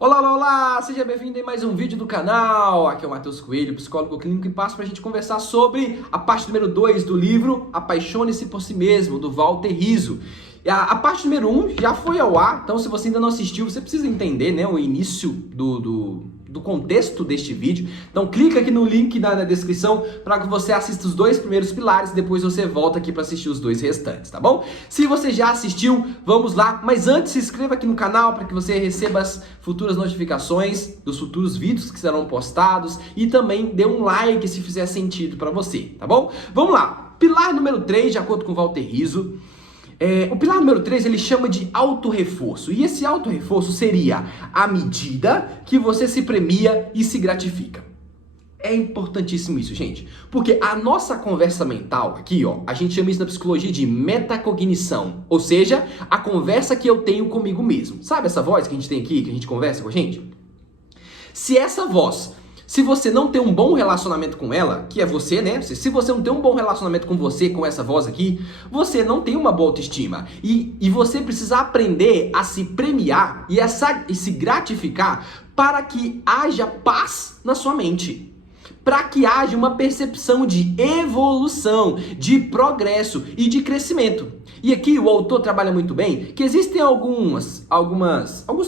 Olá, olá, olá! Seja bem-vindo em mais um vídeo do canal. Aqui é o Matheus Coelho, psicólogo clínico, e passo para a gente conversar sobre a parte número 2 do livro Apaixone-se por Si Mesmo, do Walter Rizzo. A parte número 1 já foi ao ar, então se você ainda não assistiu, você precisa entender, né, o início do contexto deste vídeo. Então clica aqui no link na descrição para que você assista os 2 primeiros pilares e depois você volta aqui para assistir os 2 restantes, tá bom? Se você já assistiu, vamos lá. Mas antes, se inscreva aqui no canal para que você receba as futuras notificações dos futuros vídeos que serão postados e também dê um like se fizer sentido para você, tá bom? Vamos lá. Pilar número 3, de acordo com Walter Rizzo, o pilar número 3 ele chama de autorreforço. E esse autorreforço seria a medida que você se premia e se gratifica. É importantíssimo isso, gente. Porque a nossa conversa mental aqui, ó, a gente chama isso na psicologia de metacognição. Ou seja, a conversa que eu tenho comigo mesmo. Sabe essa voz que a gente tem aqui, que a gente conversa com a gente? Se você não tem um bom relacionamento com ela, que é você, né? Se você não tem um bom relacionamento com você, com essa voz aqui, você não tem uma boa autoestima. E você precisa aprender a se premiar e se gratificar para que haja paz na sua mente. Para que haja uma percepção de evolução, de progresso e de crescimento. E aqui o autor trabalha muito bem que existem alguns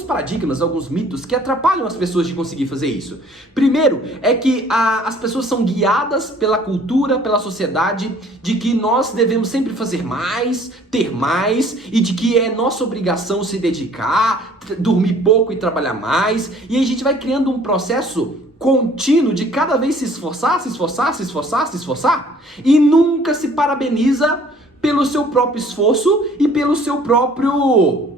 paradigmas, alguns mitos que atrapalham as pessoas de conseguir fazer isso. Primeiro é que as pessoas são guiadas pela cultura, pela sociedade, de que nós devemos sempre fazer mais, ter mais, e de que é nossa obrigação se dedicar, dormir pouco e trabalhar mais. E aí a gente vai criando um processo contínuo de cada vez se esforçar, e nunca se parabeniza pelo seu próprio esforço e pelo seu próprio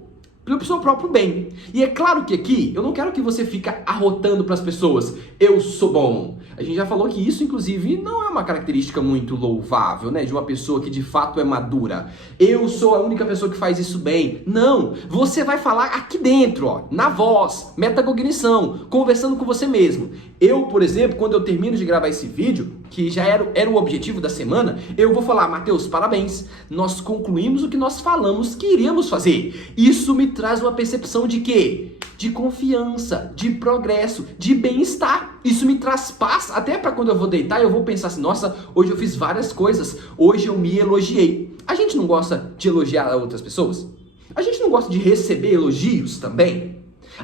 bem. E é claro que aqui eu não quero que você fique arrotando para as pessoas, eu sou bom. A gente já falou que isso, inclusive, não é uma característica muito louvável, né? De uma pessoa que de fato é madura. Eu sou a única pessoa que faz isso bem. Não, você vai falar aqui dentro, ó, na voz, metacognição, conversando com você mesmo. Eu, por exemplo, quando eu termino de gravar esse vídeo, que já era o objetivo da semana, eu vou falar, Matheus, parabéns, nós concluímos o que nós falamos que iríamos fazer. Isso me traz uma percepção de quê? De confiança, de progresso, de bem-estar. Isso me traz paz, até para quando eu vou deitar, eu vou pensar assim, nossa, hoje eu fiz várias coisas, hoje eu me elogiei. A gente não gosta de elogiar outras pessoas? A gente não gosta de receber elogios também?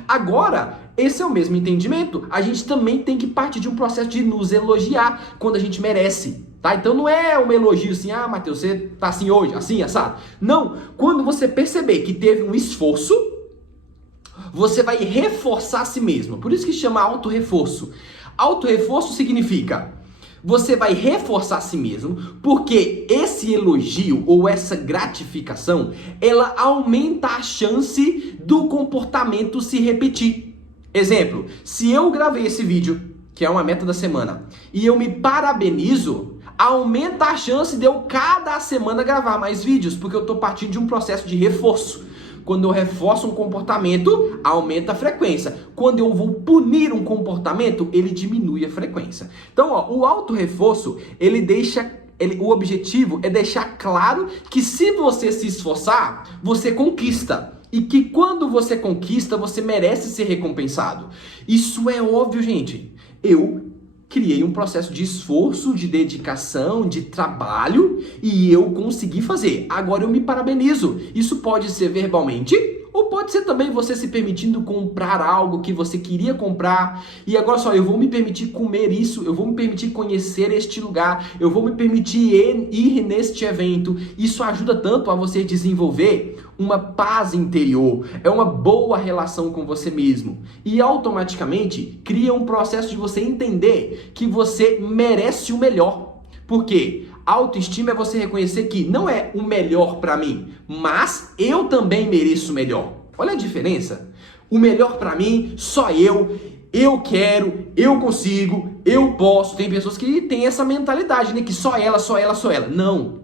Agora, esse é o mesmo entendimento. A gente também tem que partir de um processo de nos elogiar quando a gente merece, tá? Então não é um elogio assim, ah, Matheus, você tá assim hoje, assim, assado. Não, quando você perceber que teve um esforço, você vai reforçar a si mesmo. Por isso que chama autorreforço. Autorreforço significa você vai reforçar a si mesmo, porque esse elogio ou essa gratificação, ela aumenta a chance do comportamento se repetir. Exemplo, se eu gravei esse vídeo, que é uma meta da semana, e eu me parabenizo, aumenta a chance de eu cada semana gravar mais vídeos, porque eu estou partindo de um processo de reforço. Quando eu reforço um comportamento, aumenta a frequência. Quando eu vou punir um comportamento, ele diminui a frequência. Então, ó, o autorreforço, o objetivo é deixar claro que se você se esforçar, você conquista. E que quando você conquista, você merece ser recompensado. Isso é óbvio, gente. Eu criei um processo de esforço, de dedicação, de trabalho e eu consegui fazer. Agora eu me parabenizo. Isso pode ser verbalmente ou pode ser também você se permitindo comprar algo que você queria comprar. E agora só, eu vou me permitir comer isso, eu vou me permitir conhecer este lugar, eu vou me permitir ir neste evento. Isso ajuda tanto a você desenvolver uma paz interior, é uma boa relação com você mesmo. E automaticamente cria um processo de você entender que você merece o melhor. Por quê? Autoestima é você reconhecer que não é o melhor para mim, mas eu também mereço o melhor. Olha a diferença. O melhor para mim, só eu quero, eu consigo, eu posso. Tem pessoas que têm essa mentalidade, né? Que só ela. Não.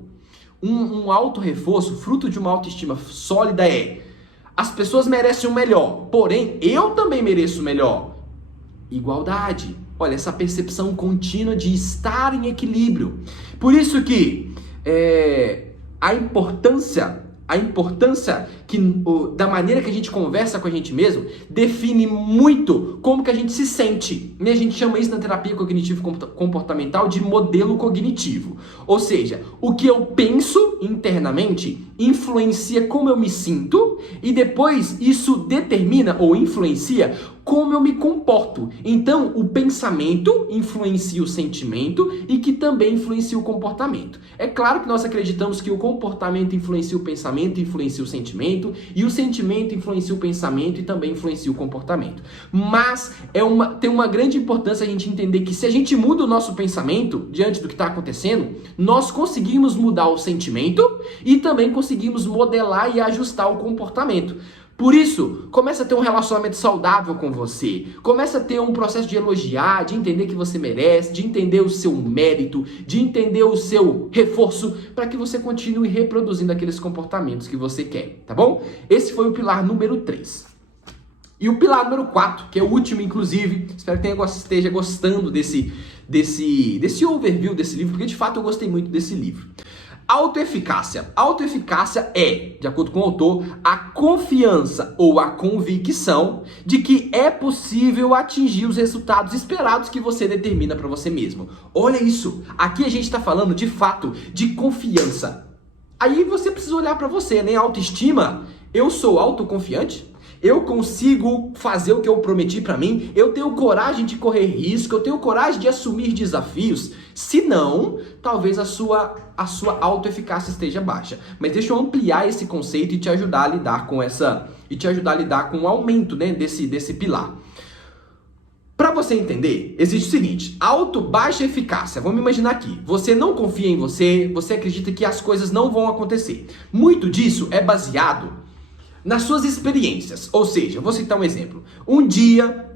Um autorreforço, fruto de uma autoestima sólida as pessoas merecem o melhor, porém eu também mereço o melhor. Igualdade. Olha, essa percepção contínua de estar em equilíbrio. Por isso que a importância a importância da maneira que a gente conversa com a gente mesmo define muito como que a gente se sente. E a gente chama isso na terapia cognitivo-comportamental de modelo cognitivo. Ou seja, o que eu penso internamente influencia como eu me sinto e depois isso determina ou influencia como eu me comporto. Então, o pensamento influencia o sentimento e que também influencia o comportamento. É claro que nós acreditamos que o comportamento influencia o pensamento, influencia o sentimento, e o sentimento influencia o pensamento e também influencia o comportamento. Mas tem uma grande importância a gente entender que se a gente muda o nosso pensamento diante do que está acontecendo, nós conseguimos mudar o sentimento e também conseguimos modelar e ajustar o comportamento. Por isso, começa a ter um relacionamento saudável com você. Começa a ter um processo de elogiar, de entender que você merece, de entender o seu mérito, de entender o seu reforço, para que você continue reproduzindo aqueles comportamentos que você quer, tá bom? Esse foi o pilar número 3. E o pilar número 4, que é o último, inclusive, espero que esteja gostando desse overview desse livro, porque de fato eu gostei muito desse livro. Autoeficácia. Autoeficácia é, de acordo com o autor, a confiança ou a convicção de que é possível atingir os resultados esperados que você determina para você mesmo. Olha isso, aqui a gente está falando de fato de confiança. Aí você precisa olhar para você, né? Autoestima, eu sou autoconfiante? Eu consigo fazer o que eu prometi para mim? Eu tenho coragem de correr risco? Eu tenho coragem de assumir desafios? Se não, talvez a sua autoeficácia esteja baixa. Mas deixa eu ampliar esse conceito e te ajudar a lidar com o aumento, né, desse pilar. Para você entender, existe o seguinte: baixa eficácia. Vamos imaginar aqui, você não confia em você, você acredita que as coisas não vão acontecer. Muito disso é baseado nas suas experiências. Ou seja, vou citar um exemplo. Um dia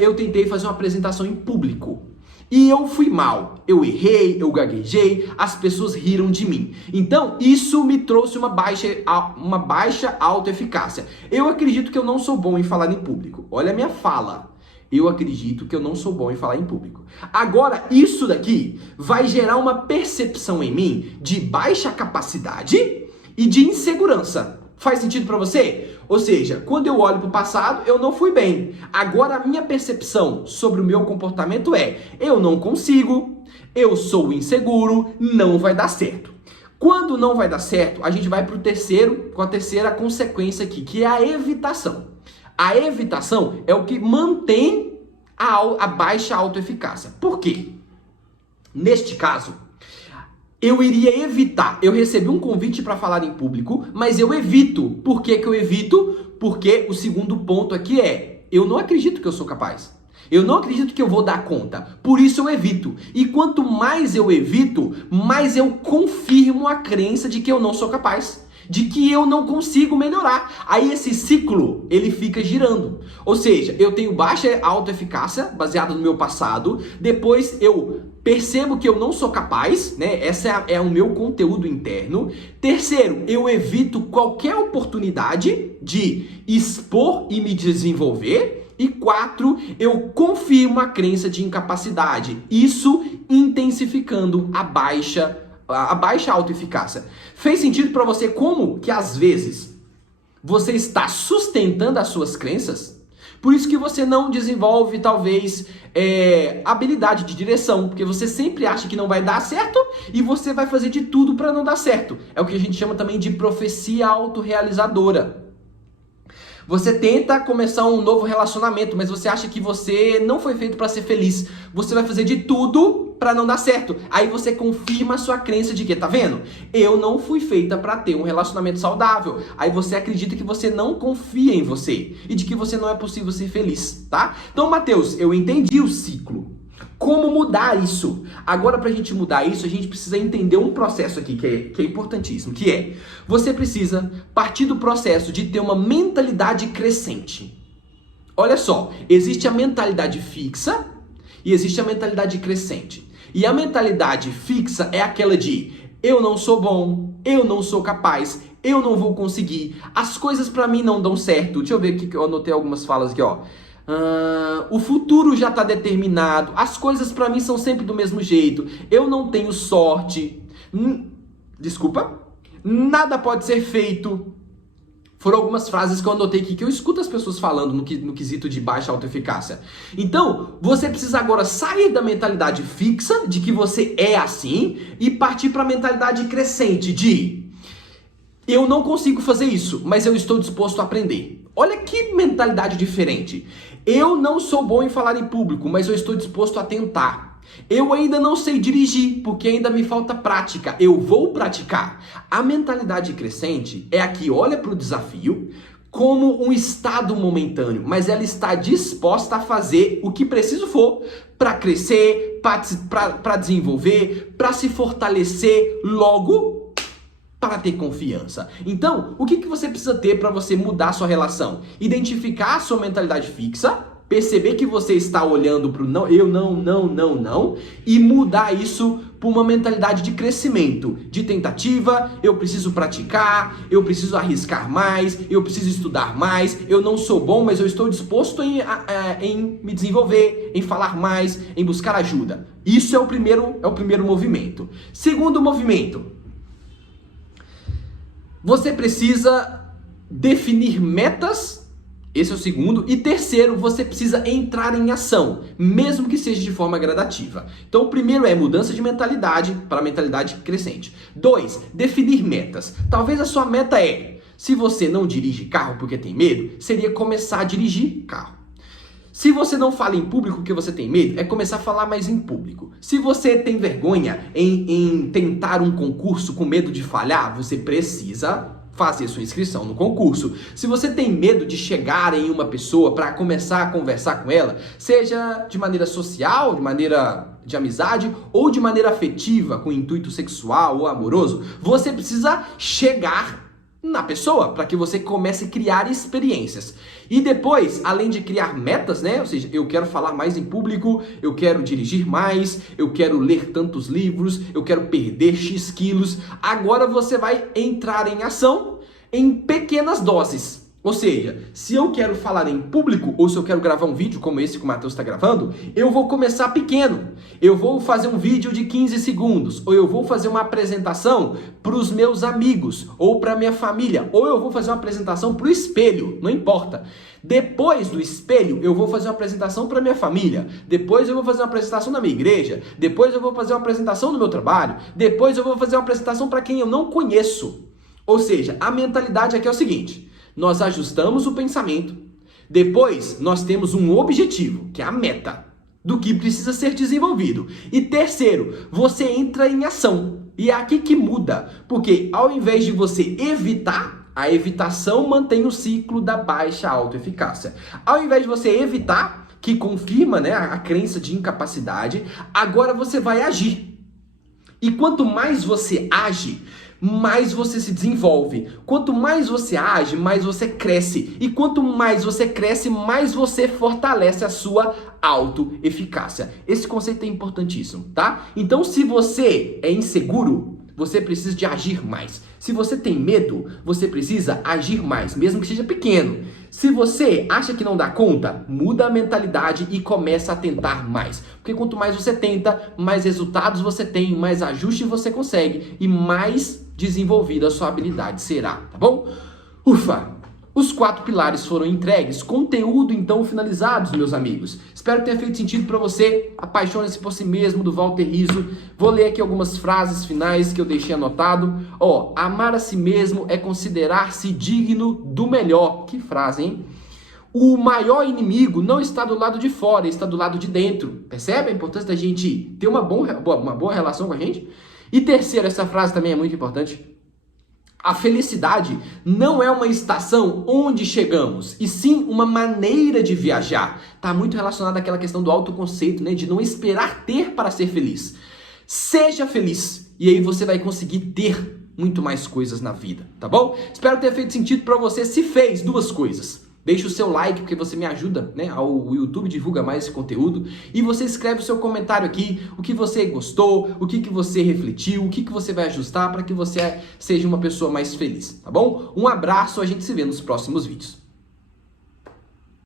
eu tentei fazer uma apresentação em público. E eu fui mal. Eu errei, eu gaguejei, as pessoas riram de mim. Então, isso me trouxe uma baixa autoeficácia. Eu acredito que eu não sou bom em falar em público. Olha a minha fala. Eu acredito que eu não sou bom em falar em público. Agora, isso daqui vai gerar uma percepção em mim de baixa capacidade e de insegurança. Faz sentido para você? Ou seja, quando eu olho para o passado, eu não fui bem. Agora, a minha percepção sobre o meu comportamento é: eu não consigo, eu sou inseguro, não vai dar certo. Quando não vai dar certo, a gente vai para a terceira consequência aqui, que é a evitação. A evitação é o que mantém a baixa autoeficácia. Por quê? Neste caso, eu iria evitar. Eu recebi um convite para falar em público, mas eu evito. Por que eu evito? Porque o segundo ponto aqui é: eu não acredito que eu sou capaz. Eu não acredito que eu vou dar conta. Por isso eu evito. E quanto mais eu evito, mais eu confirmo a crença de que eu não sou capaz, de que eu não consigo melhorar. Aí esse ciclo, ele fica girando. Ou seja, eu tenho baixa autoeficácia, baseada no meu passado. Depois eu percebo que eu não sou capaz, né? Essa é o meu conteúdo interno. Terceiro, eu evito qualquer oportunidade de expor e me desenvolver. E 4, eu confirmo a crença de incapacidade. Isso intensificando a baixa autoeficácia. Fez sentido para você como que às vezes você está sustentando as suas crenças? Por isso que você não desenvolve, talvez, habilidade de direção, porque você sempre acha que não vai dar certo e você vai fazer de tudo para não dar certo. É o que a gente chama também de profecia autorrealizadora. Você tenta começar um novo relacionamento, mas você acha que você não foi feito para ser feliz. Você vai fazer de tudo para não dar certo. Aí você confirma a sua crença de que, tá vendo? Eu não fui feita para ter um relacionamento saudável. Aí você acredita que você não confia em você e de que você não é possível ser feliz, tá? Então, Matheus, eu entendi o ciclo. Como mudar isso? Agora, para a gente mudar isso, a gente precisa entender um processo aqui que é importantíssimo, que é: você precisa partir do processo de ter uma mentalidade crescente. Olha só, existe a mentalidade fixa e existe a mentalidade crescente. E a mentalidade fixa é aquela de: eu não sou bom, eu não sou capaz, eu não vou conseguir, as coisas para mim não dão certo. Deixa eu ver aqui que eu anotei algumas falas aqui, ó. O futuro já está determinado, as coisas para mim são sempre do mesmo jeito, eu não tenho sorte. Desculpa? nada pode ser feito. Foram algumas frases que eu anotei aqui, que eu escuto as pessoas falando no quesito de baixa autoeficácia. Então, você precisa agora sair da mentalidade fixa, de que você é assim, e partir para a mentalidade crescente, de eu não consigo fazer isso, mas eu estou disposto a aprender. Olha que mentalidade diferente. Eu não sou bom em falar em público, mas eu estou disposto a tentar. Eu ainda não sei dirigir, porque ainda me falta prática. Eu vou praticar. A mentalidade crescente é a que olha para o desafio como um estado momentâneo, mas ela está disposta a fazer o que preciso for para crescer, para desenvolver, para se fortalecer, logo para ter confiança. Então, o que você precisa ter para você mudar a sua relação? Identificar a sua mentalidade fixa, perceber que você está olhando para o não, eu não, e mudar isso para uma mentalidade de crescimento, de tentativa, eu preciso praticar, eu preciso arriscar mais, eu preciso estudar mais, eu não sou bom, mas eu estou disposto em me desenvolver, em falar mais, em buscar ajuda. Isso é o primeiro movimento. Segundo movimento, você precisa definir metas. Esse é o segundo. E terceiro, você precisa entrar em ação, mesmo que seja de forma gradativa. Então, o primeiro é mudança de mentalidade para mentalidade crescente. 2, definir metas. Talvez a sua meta se você não dirige carro porque tem medo, seria começar a dirigir carro. Se você não fala em público porque você tem medo, é começar a falar mais em público. Se você tem vergonha em tentar um concurso com medo de falhar, você precisa fazer sua inscrição no concurso. Se você tem medo de chegar em uma pessoa para começar a conversar com ela, seja de maneira social, de maneira de amizade ou de maneira afetiva, com intuito sexual ou amoroso, você precisa chegar na pessoa para que você comece a criar experiências. E depois, além de criar metas, né? Ou seja, eu quero falar mais em público, eu quero dirigir mais, eu quero ler tantos livros, eu quero perder X quilos. Agora você vai entrar em ação em pequenas doses. Ou seja, se eu quero falar em público ou se eu quero gravar um vídeo como esse que o Matheus está gravando, eu vou começar pequeno. Eu vou fazer um vídeo de 15 segundos, ou eu vou fazer uma apresentação para os meus amigos, ou para minha família, ou eu vou fazer uma apresentação para o espelho, não importa. Depois do espelho, eu vou fazer uma apresentação para minha família, depois eu vou fazer uma apresentação na minha igreja, depois eu vou fazer uma apresentação no meu trabalho, depois eu vou fazer uma apresentação para quem eu não conheço. Ou seja, a mentalidade aqui é o seguinte: nós ajustamos o pensamento, depois nós temos um objetivo, que é a meta do que precisa ser desenvolvido. E terceiro, você entra em ação. E é aqui que muda, porque ao invés de você evitar, a evitação mantém o ciclo da baixa autoeficácia. Ao invés de você evitar, que confirma, né, a crença de incapacidade, agora você vai agir. E quanto mais você age, mais você se desenvolve. Quanto mais você age, mais você cresce. E quanto mais você cresce, mais você fortalece a sua autoeficácia. Esse conceito é importantíssimo, tá? Então, se você é inseguro, você precisa de agir mais. Se você tem medo, você precisa agir mais, mesmo que seja pequeno. Se você acha que não dá conta, muda a mentalidade e começa a tentar mais. Porque quanto mais você tenta, mais resultados você tem, mais ajuste você consegue e mais desenvolvida a sua habilidade será, tá bom? Ufa! Os 4 pilares foram entregues, conteúdo então finalizados, meus amigos. Espero que tenha feito sentido para você. Apaixone-se por si mesmo, do Walter Rizzo. Vou ler aqui algumas frases finais que eu deixei anotado. Amar a si mesmo é considerar-se digno do melhor. Que frase, hein? O maior inimigo não está do lado de fora, está do lado de dentro. Percebe a importância da gente ter uma boa relação com a gente? E terceiro, essa frase também é muito importante. A felicidade não é uma estação onde chegamos, e sim uma maneira de viajar. Está muito relacionado àquela questão do autoconceito, né? De não esperar ter para ser feliz. Seja feliz, e aí você vai conseguir ter muito mais coisas na vida, tá bom? Espero ter feito sentido para você. Se fez, 2 coisas. Deixe o seu like, porque você me ajuda, né? O YouTube divulga mais esse conteúdo. E você escreve o seu comentário aqui, o que você gostou, o que você refletiu, o que você vai ajustar para que você seja uma pessoa mais feliz, tá bom? Um abraço, a gente se vê nos próximos vídeos.